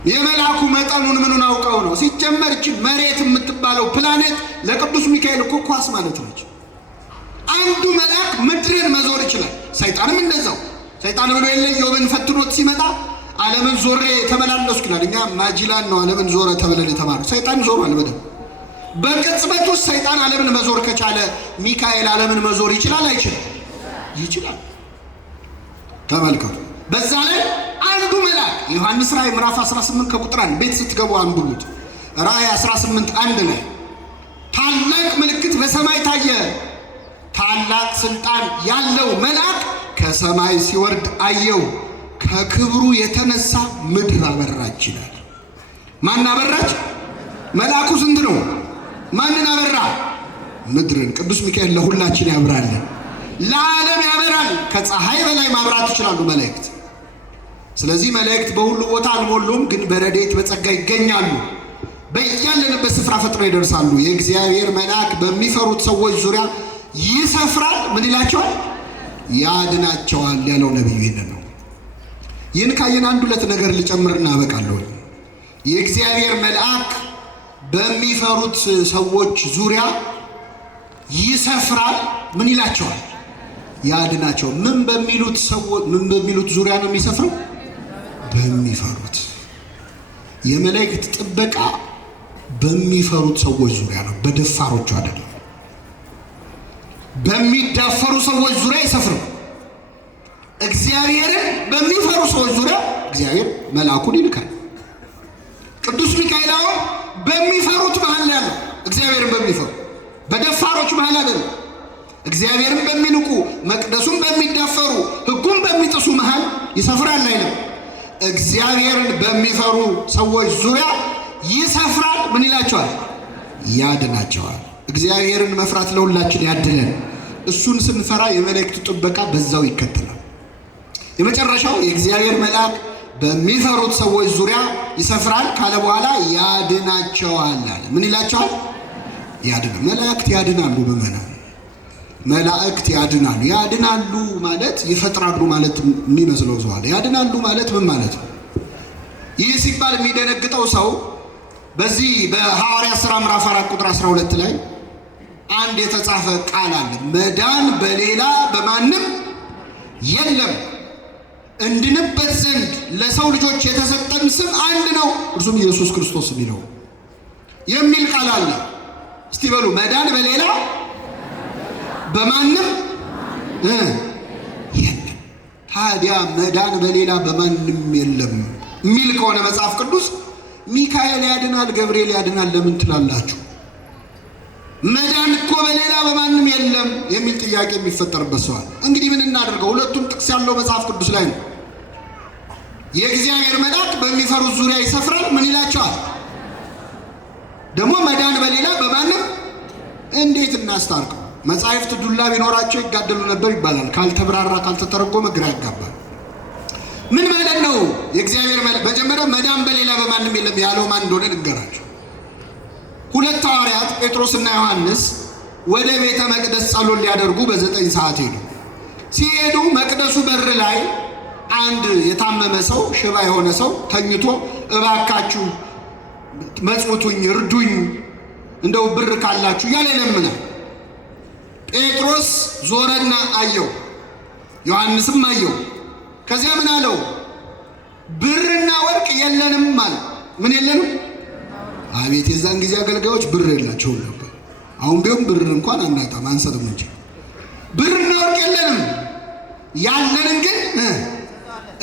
የመልአኩ መጠኑን ምኑን አውቀው ነው። ሲጀመር እቺ መሬት የምትባለው ፕላኔት ለቅዱስ ሚካኤል እኮ ኳስ ማለት ነች። አንዱ መልአክ ምድርን መዞር ይችላል። ሰይጣንም እንደዛው። ሰይጣን ብሎ የለ ኢዮብን ፈትኖት ሲመጣ ዓለምን ዞሬ ተመላለስኩ ይላል። እኛ ማጅላን ነው ዓለምን ዞረ ተብለን የተማረው። ሰይጣን ዞሯል በደንብ። በቅጽበት ውስጥ ሰይጣን ዓለምን መዞር ከቻለ ሚካኤል ዓለምን መዞር ይችላል አይችልም? ይችላል። ተመልከቱ። በዛ ላይ አንዱ መልአክ ዮሐንስ ራእይ ምዕራፍ 18 ከቁጥር 1 ቤት ስትገቡ አንብቡት። ራእይ 18 1 ላይ ታላቅ ምልክት በሰማይ ታየ፣ ታላቅ ስልጣን ያለው መልአክ ከሰማይ ሲወርድ አየው፣ ከክብሩ የተነሳ ምድር አበራች ይላል። ማን አበራች? መልአኩ ስንት ነው? ማንን አበራ? ምድርን። ቅዱስ ሚካኤል ለሁላችን ያብራልን፣ ለዓለም ያበራል። ከፀሐይ በላይ ማብራት ይችላሉ መላእክት። ስለዚህ መላእክት በሁሉ ቦታ አልሞሉም፣ ግን በረድኤት በጸጋ ይገኛሉ። በያለንበት ስፍራ ፈጥነው ይደርሳሉ። የእግዚአብሔር መልአክ በሚፈሩት ሰዎች ዙሪያ ይሰፍራል። ምን ይላቸዋል? ያድናቸዋል ያለው ነቢዩ ይህንን ነው። ይህን ካየን አንድ ሁለት ነገር ልጨምርና አበቃለሁ። የእግዚአብሔር መልአክ በሚፈሩት ሰዎች ዙሪያ ይሰፍራል። ምን ይላቸዋል? ያድናቸው። ምን በሚሉት ዙሪያ ነው የሚሰፍረው? በሚፈሩት። የመላእክት ጥበቃ በሚፈሩት ሰዎች ዙሪያ ነው፣ በደፋሮቹ አይደለም። በሚዳፈሩ ሰዎች ዙሪያ ይሰፍራል። እግዚአብሔርን በሚፈሩ ሰዎች ዙሪያ እግዚአብሔር መልአኩን ይልካል። ቅዱስ ሚካኤል አሁን በሚፈሩት መሃል ያለው እግዚአብሔርን በሚፈሩ በደፋሮች መሃል አይደለም። እግዚአብሔርን በሚንቁ መቅደሱን በሚዳፈሩ ሕጉን በሚጥሱ መሃል ይሰፍራል አይደለም። እግዚአብሔርን በሚፈሩ ሰዎች ዙሪያ ይሰፍራል። ምን ይላቸዋል? ያድናቸዋል። እግዚአብሔርን መፍራት ለሁላችን ያድለን። እሱን ስንፈራ የመላእክቱ ጥበቃ በዛው ይከተላል። የመጨረሻው የእግዚአብሔር መልአክ በሚፈሩት ሰዎች ዙሪያ ይሰፍራል ካለ በኋላ ያድናቸዋል አለ። ምን ይላቸዋል? ያድናል። መላእክት ያድናሉ። በመናን መላእክት ያድናሉ። ያድናሉ ማለት ይፈጥራሉ ማለት የሚመስለው ሰው አለ። ያድናሉ ማለት ምን ማለት ነው? ይህ ሲባል የሚደነግጠው ሰው በዚህ በሐዋርያት ሥራ ምዕራፍ 4 ቁጥር 12 ላይ አንድ የተጻፈ ቃል አለ። መዳን በሌላ በማንም የለም፣ እንድንበት ዘንድ ለሰው ልጆች የተሰጠን ስም አንድ ነው፣ እርሱም ኢየሱስ ክርስቶስ የሚል ቃል አለ። እስቲ በሉ መዳን በሌላ በማንም የለም። ታዲያ መዳን በሌላ በማንም የለም የሚል ከሆነ መጽሐፍ ቅዱስ ሚካኤል ያድናል፣ ገብርኤል ያድናል ለምን ትላላችሁ? መዳን እኮ በሌላ በማንም የለም የሚል ጥያቄ የሚፈጠርበት ሰው አለ። እንግዲህ ምን እናደርገው? ሁለቱም ጥቅስ ያለው መጽሐፍ ቅዱስ ላይ ነው። የእግዚአብሔር መልአክ በሚፈሩት ዙሪያ ይሰፍራል። ምን ይላቸዋል? ደግሞ መዳን በሌላ በማንም እንዴት እናስታርቀው? መጻሕፍት ዱላ ቢኖራቸው ይጋደሉ ነበር ይባላል። ካልተብራራ ካልተተረጎመ ግራ ያጋባል። ምን ማለት ነው? የእግዚአብሔር መጀመሪያ መዳን በሌላ በማንም የለም ያለው ማን እንደሆነ ልንገራችሁ። ሁለት ሐዋርያት ጴጥሮስና ዮሐንስ ወደ ቤተ መቅደስ ጸሎት ሊያደርጉ በ9 ሰዓት ሄዱ። ሲሄዱ መቅደሱ በር ላይ አንድ የታመመ ሰው፣ ሽባ የሆነ ሰው ተኝቶ እባካችሁ መጽውቱኝ፣ እርዱኝ፣ እንደው ብር ካላችሁ እያለ ይለምናል። ጴጥሮስ ዞረና አየው፣ ዮሐንስም አየው። ከዚያ ምን አለው? ብርና ወርቅ የለንም አለ። ምን የለንም? አቤት የዛን ጊዜ አገልጋዮች ብር የላቸውም ነበር። አሁን ቢሆን ብር እንኳን አናጣም አንሰጥም እንጂ ብርና ወርቅ የለንም፣ ያለንን ግን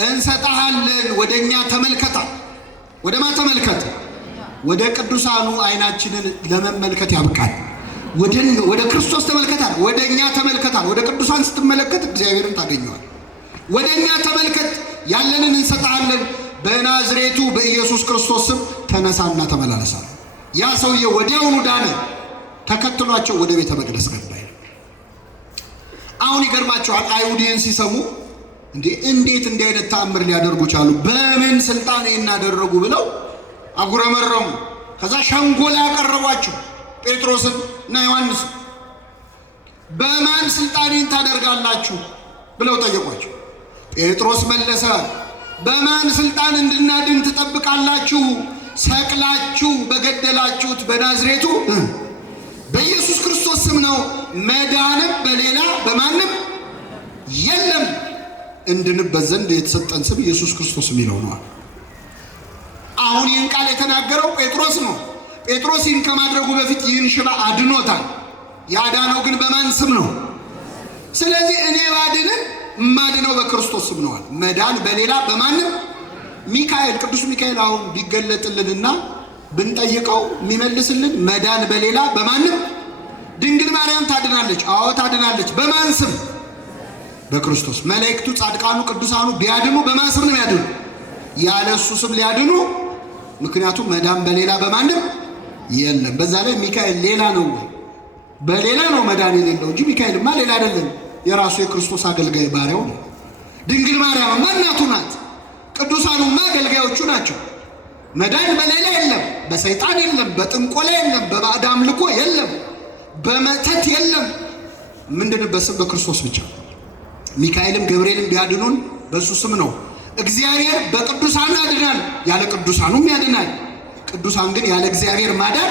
እንሰጣለን። ወደኛ ተመልከታ። ወደ ማን ተመልከት? ወደ ቅዱሳኑ አይናችንን ለመመልከት ያብቃል። ወደ ክርስቶስ ተመልከታል። ወደኛ ተመልከታል። ወደ ቅዱሳን ስትመለከት እግዚአብሔርን ታገኘዋል። ወደኛ ተመልከት፣ ያለንን እንሰጣለን። በናዝሬቱ በኢየሱስ ክርስቶስ ስም ተነሳና ተመላለሳል። ያ ሰውዬ ወዲያውኑ ዳነ። ተከትሏቸው ወደ ቤተ መቅደስ ገባ። አሁን ይገርማቸዋል። አይሁዲን ሲሰሙ እንዴት እንዲህ አይነት ተአምር ሊያደርጉ ቻሉ? በምን ስልጣን እናደረጉ ብለው አጉረመረሙ። ከዛ ሸንጎ ላይ ያቀረቧቸው ጴጥሮስን እና ዮሐንስ በማን ስልጣን ታደርጋላችሁ ብለው ጠየቋቸው። ጴጥሮስ መለሰ፣ በማን ስልጣን እንድናድን ትጠብቃላችሁ? ሰቅላችሁ በገደላችሁት በናዝሬቱ በኢየሱስ ክርስቶስ ስም ነው። መዳንም በሌላ በማንም የለም። እንድንበት ዘንድ የተሰጠን ስም ኢየሱስ ክርስቶስ የሚለው ነው። አሁን ይህን ቃል የተናገረው ጴጥሮስ ነው። ጴጥሮስ ይህን ከማድረጉ በፊት ይህን ሽባ አድኖታል። ያዳነው ግን በማን ስም ነው? ስለዚህ እኔ ባድንን ማድነው በክርስቶስ ስም ነዋል። መዳን በሌላ በማንም ሚካኤል፣ ቅዱስ ሚካኤል አሁን ቢገለጥልንና ብንጠይቀው የሚመልስልን መዳን በሌላ በማንም። ድንግል ማርያም ታድናለች። አዎ ታድናለች። በማን ስም? በክርስቶስ። መላእክቱ፣ ጻድቃኑ፣ ቅዱሳኑ ቢያድኑ በማን ስም ነው ያድኑ? ያለ እሱ ስም ሊያድኑ። ምክንያቱም መዳን በሌላ በማንም የለም። በዛ ላይ ሚካኤል ሌላ ነው፣ በሌላ ነው መዳን የሌለው እንጂ ሚካኤልማ ሌላ አይደለም። የራሱ የክርስቶስ አገልጋይ ባሪያው ነው። ድንግል ማርያምማ እናቱ ናት። ቅዱሳኑማ አገልጋዮቹ ናቸው። መዳን በሌላ የለም፣ በሰይጣን የለም፣ በጥንቆላ የለም፣ በባዕድ አምልኮ የለም፣ በመተት የለም። ምንድንበት ስም? በክርስቶስ ብቻ። ሚካኤልም ገብርኤልም ቢያድኑን በሱ ስም ነው። እግዚአብሔር በቅዱሳኑ ያድናል፣ ያለ ቅዱሳኑም ያድናል። ቅዱሳን ግን ያለ እግዚአብሔር ማዳን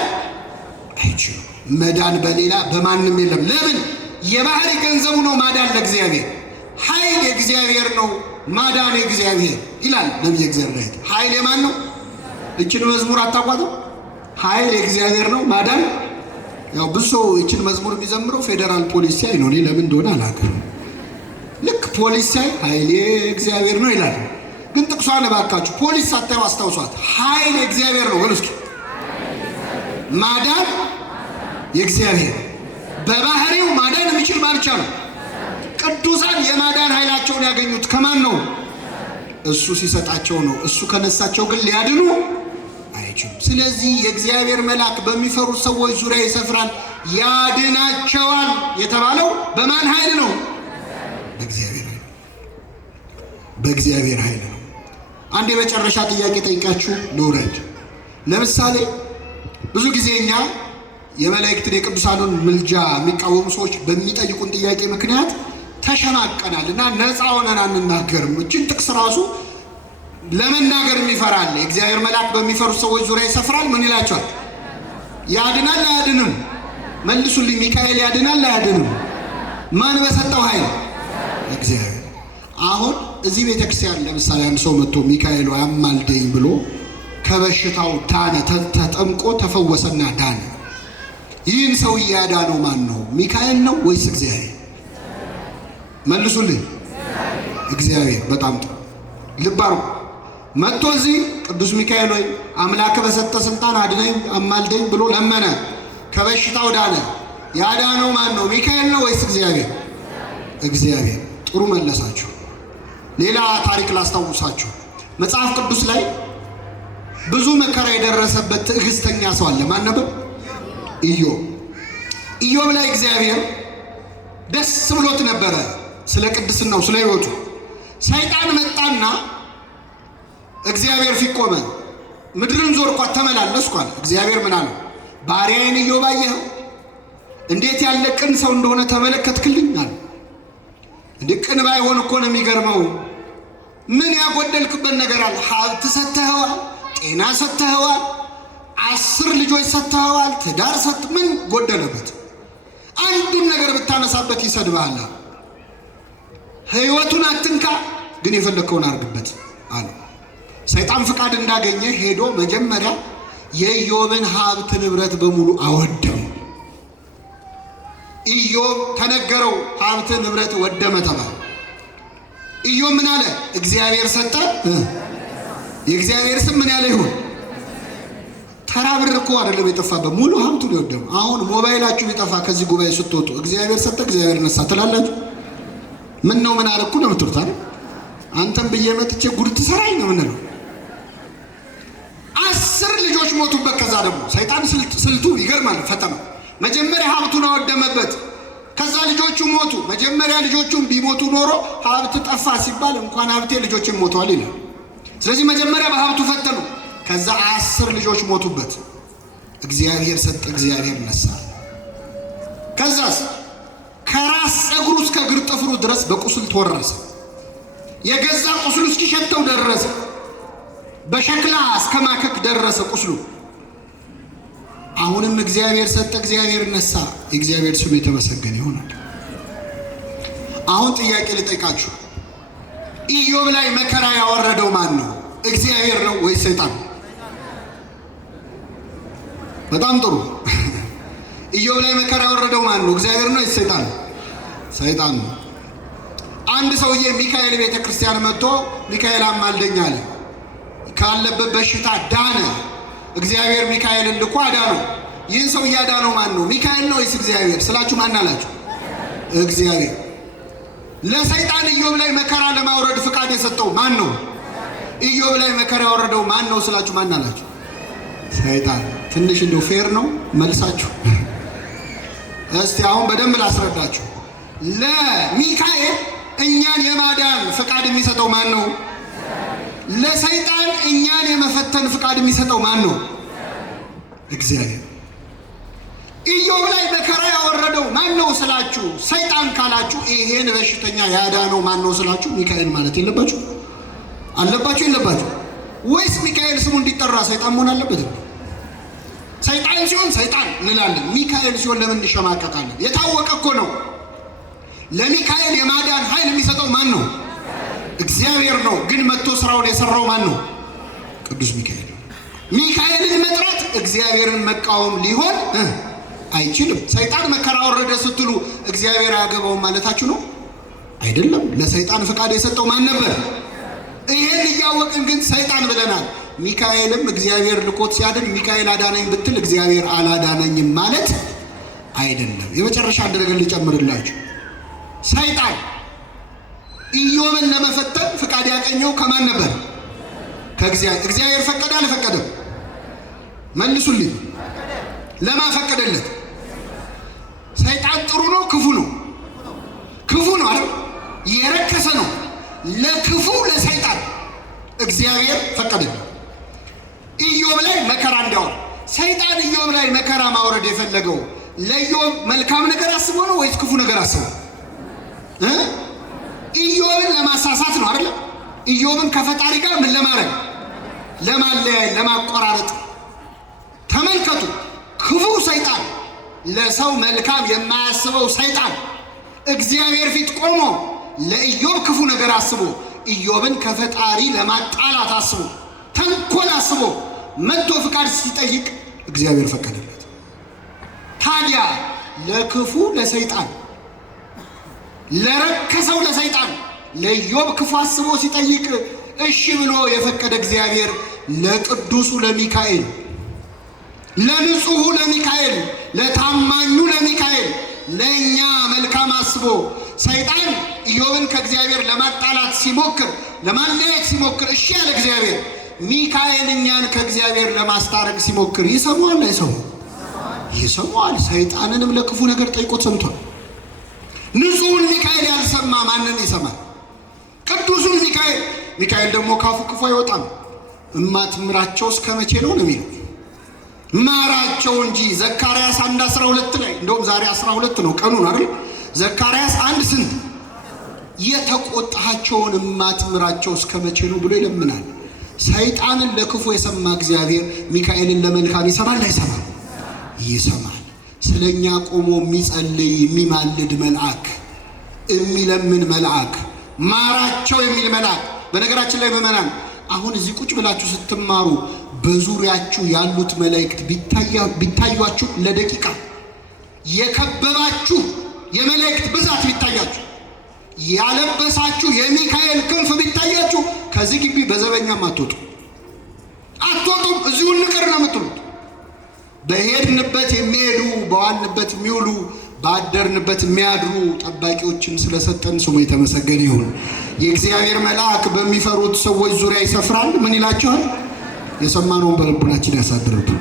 አይችሉም። መዳን በሌላ በማንም የለም። ለምን? የባህሪ ገንዘቡ ነው ማዳን ለእግዚአብሔር። ኃይል የእግዚአብሔር ነው፣ ማዳን የእግዚአብሔር ይላል ነቢየ እግዚአብሔር ዳዊት። ኃይል የማን ነው? እችን መዝሙር አታቋጥም? ኃይል የእግዚአብሔር ነው፣ ማዳን። ያው ብዙ ሰው እችን መዝሙር የሚዘምረው ፌዴራል ፖሊስ ሲያይ ነው። እኔ ለምን እንደሆነ አላውቅም። ልክ ፖሊስ ሲያይ ኃይል የእግዚአብሔር ነው ይላል። ግን ጥቅሷን እባካችሁ ፖሊስ ሳታዩ አስታውሷት። ኃይል የእግዚአብሔር ነው በሉ እስኪ። ማዳን የእግዚአብሔር፣ በባህሪው ማዳን የሚችል ባልቻ ነው። ቅዱሳን የማዳን ኃይላቸውን ያገኙት ከማን ነው? እሱ ሲሰጣቸው ነው። እሱ ከነሳቸው ግን ሊያድኑ አይችሉም። ስለዚህ የእግዚአብሔር መልአክ በሚፈሩት ሰዎች ዙሪያ ይሰፍራል፣ ያድናቸዋል የተባለው በማን ኃይል ነው? በእግዚአብሔር ኃይል፣ በእግዚአብሔር ኃይል ነው። አንድ የመጨረሻ ጥያቄ ጠይቃችሁ ልውረድ። ለምሳሌ ብዙ ጊዜ እኛ የመላእክትን የቅዱሳኑን ምልጃ የሚቃወሙ ሰዎች በሚጠይቁን ጥያቄ ምክንያት ተሸናቀናል እና ነፃ ሆነን አንናገርም። እችን ጥቅስ ራሱ ለመናገር የሚፈራል። የእግዚአብሔር መልአክ በሚፈሩት ሰዎች ዙሪያ ይሰፍራል። ምን ይላቸዋል? ያድናል አያድንም? መልሱልኝ። ሚካኤል ያድናል አያድንም? ማን በሰጠው ኃይል? እግዚአብሔር። አሁን እዚህ ቤተክርስቲያን ለምሳሌ አንድ ሰው መጥቶ ሚካኤል አማልደኝ ብሎ ከበሽታው ዳነ፣ ተጠምቆ ተፈወሰና ዳነ። ይህን ሰው ያዳነው ማን ነው? ሚካኤል ነው ወይስ እግዚአብሔር? መልሱልኝ። እግዚአብሔር። በጣም ጥሩ። ልብ አድርጉ። መጥቶ እዚህ ቅዱስ ሚካኤል ወይ አምላክ በሰጠ ስልጣን አድነኝ አማልደኝ ብሎ ለመነ፣ ከበሽታው ዳነ። ያዳነው ማን ነው? ሚካኤል ነው ወይስ እግዚአብሔር? እግዚአብሔር። ጥሩ መለሳችሁ። ሌላ ታሪክ ላስታውሳችሁ። መጽሐፍ ቅዱስ ላይ ብዙ መከራ የደረሰበት ትዕግስተኛ ሰው አለ። ማን ነበር? ኢዮብ። ኢዮብ ላይ እግዚአብሔር ደስ ብሎት ነበረ፣ ስለ ቅድስናው ስለ ሕይወቱ። ሰይጣን መጣና እግዚአብሔር ፊት ቆመ። ምድርን ዞርኳት ተመላለስኩ አለ። እግዚአብሔር ምን አለው? ባሪያዬን ኢዮብ አየኸው? እንዴት ያለ ቅን ሰው እንደሆነ ተመለከትክልኝ አለ። እንዴ ቅን ባይሆን እኮ ነው የሚገርመው። ምን ያጎደልክበት ነገር አለ? ሀብት ሰጥተኸዋል፣ ጤና ሰጥተኸዋል፣ 10 ልጆች ሰጥተኸዋል፣ ትዳር ምን ጎደለበት? አንዱን ነገር ብታነሳበት ይሰድብሃል። ሕይወቱን አትንካ፣ ግን የፈለግከውን አድርግበት አለ። ሰይጣን ፍቃድ እንዳገኘ ሄዶ መጀመሪያ የኢዮብን ሀብት ንብረት በሙሉ አወደሙ። ኢዮብ ተነገረው፣ ሀብት ንብረት ወደመ ተባለ። ኢዮብ ምን አለ? እግዚአብሔር ሰጠ። የእግዚአብሔር ስም ምን ያለ ይሁን? ተራ ብር እኮ አይደለም የጠፋበት፣ ሙሉ ሀብቱ ነው የወደመው። አሁን ሞባይላችሁ ቢጠፋ ከዚህ ጉባኤ ስትወጡ እግዚአብሔር ሰጠ እግዚአብሔር ነሳ ትላላችሁ? ምን ነው ምን አለ እኮ ነው የምትሉት አይደል? አንተም ብዬ መጥቼ ጉድ ትሰራኝ ነው ምንለው። 10 ልጆች ሞቱበት። ከዛ ደግሞ ሰይጣን ስልቱ ይገርማል፣ ፈጠነ። መጀመሪያ ሀብቱን አወደመበት፣ ከዛ ልጆቹ ሞቱ። መጀመሪያ ልጆቹን ቢሞቱ ኖሮ ሀብት ጠፋ ሲባል እንኳን ሀብቴ ልጆችን ሞተዋል ይላል። ስለዚህ መጀመሪያ በሀብቱ ፈተኑ። ከዛ 10 ልጆች ሞቱበት። እግዚአብሔር ሰጠ እግዚአብሔር ነሳ። ከዛስ ከራስ ፀጉሩ እስከ እግር ጥፍሩ ድረስ በቁስል ተወረሰ። የገዛ ቁስሉ እስኪሸተው ደረሰ። በሸክላ እስከ ማከክ ደረሰ ቁስሉ። አሁንም እግዚአብሔር ሰጠ እግዚአብሔር ነሳ። የእግዚአብሔር ስም የተመሰገነ ይሆናል። አሁን ጥያቄ ልጠይቃችሁ፣ ኢዮብ ላይ መከራ ያወረደው ማን ነው? እግዚአብሔር ነው ወይስ ሰይጣን? በጣም ጥሩ። ኢዮብ ላይ መከራ ያወረደው ማን ነው? እግዚአብሔር ነው ወይስ ሰይጣን? ሰይጣን ነው። አንድ ሰውዬ ሚካኤል ቤተ ክርስቲያን መጥቶ ሚካኤል አማልደኝ አለ። ካለበት በሽታ ዳነ። እግዚአብሔር ሚካኤልን ልኮ አዳነው። ይህን ሰው ያዳነው ማን ነው? ሚካኤል ነው ወይስ እግዚአብሔር ስላችሁ ማን አላችሁ? እግዚአብሔር። ለሰይጣን ኢዮብ ላይ መከራ ለማውረድ ፍቃድ የሰጠው ማን ነው? ኢዮብ ላይ መከራ ያወረደው ማን ነው ስላችሁ ማን አላችሁ? ሰይጣን። ትንሽ እንደው ፌር ነው መልሳችሁ። እስቲ አሁን በደንብ ላስረዳችሁ። ለሚካኤል እኛን የማዳን ፍቃድ የሚሰጠው ማን ነው? ለሰይጣን እኛን የመፈተን ፍቃድ የሚሰጠው ማን ነው? እግዚአብሔር። ኢዮብ ላይ መከራ ያወረደው ማን ነው ስላችሁ ሰይጣን ካላችሁ፣ ይሄን በሽተኛ ያዳነው ማን ነው ስላችሁ ሚካኤል ማለት የለባችሁ? አለባችሁ የለባችሁ? ወይስ ሚካኤል ስሙ እንዲጠራ ሰይጣን መሆን አለበት? ሰይጣን ሲሆን ሰይጣን እንላለን፣ ሚካኤል ሲሆን ለምን እንሸማቀቃለን? የታወቀ እኮ ነው። ለሚካኤል የማዳን ኃይል የሚሰጠው ማን ነው? እግዚአብሔር ነው። ግን መጥቶ ስራውን የሰራው ማን ነው? ቅዱስ ሚካኤል። ሚካኤልን መጥራት እግዚአብሔርን መቃወም ሊሆን አይችልም። ሰይጣን መከራ ወረደ ስትሉ እግዚአብሔር አያገባውም ማለታችሁ ነው? አይደለም። ለሰይጣን ፍቃድ የሰጠው ማን ነበር? ይሄን እያወቅን ግን ሰይጣን ብለናል። ሚካኤልም እግዚአብሔር ልኮት ሲያድን ሚካኤል አዳነኝ ብትል እግዚአብሔር አላዳነኝም ማለት አይደለም። የመጨረሻ ነገር ልጨምርላችሁ። ሰይጣን ኢዮብን ለመፈተን ፍቃድ ያገኘው ከማን ነበር? ከእግዚአብሔር። እግዚአብሔር ፈቀደ አልፈቀደም? መልሱልኝ። ለማን ፈቀደለት? ሰይጣን ጥሩ ነው ክፉ ነው? ክፉ ነው አይደል? የረከሰ ነው። ለክፉ ለሰይጣን እግዚአብሔር ፈቀደለት ኢዮብ ላይ መከራ እንዲያወርድ። ሰይጣን ኢዮብ ላይ መከራ ማውረድ የፈለገው ለኢዮብ መልካም ነገር አስቦ ነው ወይስ ክፉ ነገር አስቦ? ኢዮብን ለማሳሳት ነው አይደል? ኢዮብን ከፈጣሪ ጋር ምን ለማድረግ? ለማለያየት፣ ለማቆራረጥ። ተመልከቱ፣ ክፉ ሰይጣን፣ ለሰው መልካም የማያስበው ሰይጣን እግዚአብሔር ፊት ቆሞ ለኢዮብ ክፉ ነገር አስቦ ኢዮብን ከፈጣሪ ለማጣላት አስቦ ተንኮል አስቦ መጥቶ ፍቃድ ሲጠይቅ እግዚአብሔር ፈቀደለት። ታዲያ ለክፉ ለሰይጣን፣ ለረከሰው ለሰይጣን ለኢዮብ ክፉ አስቦ ሲጠይቅ እሺ ብሎ የፈቀደ እግዚአብሔር ለቅዱሱ ለሚካኤል፣ ለንጹሑ ለሚካኤል፣ ለታማኙ ለሚካኤል ለእኛ መልካም አስቦ ሰይጣን ኢዮብን ከእግዚአብሔር ለማጣላት ሲሞክር፣ ለማለያየት ሲሞክር እሺ ያለ እግዚአብሔር ሚካኤል እኛን ከእግዚአብሔር ለማስታረቅ ሲሞክር ይሰማዋል አይሰማውም? ይሰማዋል። ሰይጣንንም ለክፉ ነገር ጠይቆት ሰምቷል። ንጹሑን ሚካኤል ያልሰማ ማንን ይሰማል? ቅዱሱን ሚካኤል ደግሞ ካፉ ክፉ አይወጣም። እማትምራቸው እስከ መቼ ነው የሚለው? ማራቸው እንጂ ዘካርያስ 1:12 ላይ እንደውም ዛሬ 12 ነው ቀኑን አይደል? ዘካርያስ 1 ስንት የተቆጣቸውን እማትምራቸው እስከ መቼ ነው ብሎ ይለምናል። ሰይጣንን ለክፉ የሰማ እግዚአብሔር ሚካኤልን ለመልካም ይሰማል አይሰማም? ይሰማል። ስለኛ ቆሞ የሚጸልይ የሚማልድ መልአክ፣ የሚለምን መልአክ፣ ማራቸው የሚል መልአክ። በነገራችን ላይ ምዕመናን አሁን እዚህ ቁጭ ብላችሁ ስትማሩ በዙሪያችሁ ያሉት መላእክት ቢታያችሁ ለደቂቃ የከበባችሁ የመላእክት ብዛት ቢታያችሁ ያለበሳችሁ የሚካኤል ክንፍ ቢታያችሁ ከዚህ ግቢ በዘበኛም አትወጡም። እዚሁ ንቅር ነው የምትሉት። በሄድንበት የሚሄዱ በዋልንበት የሚውሉ ባደርንበት የሚያድሩ ጠባቂዎችን ስለሰጠን ስሙ የተመሰገነ ይሁን። የእግዚአብሔር መልአክ በሚፈሩት ሰዎች ዙሪያ ይሰፍራል። ምን ይላቸዋል? የሰማነውን በልቡናችን ያሳድርብን።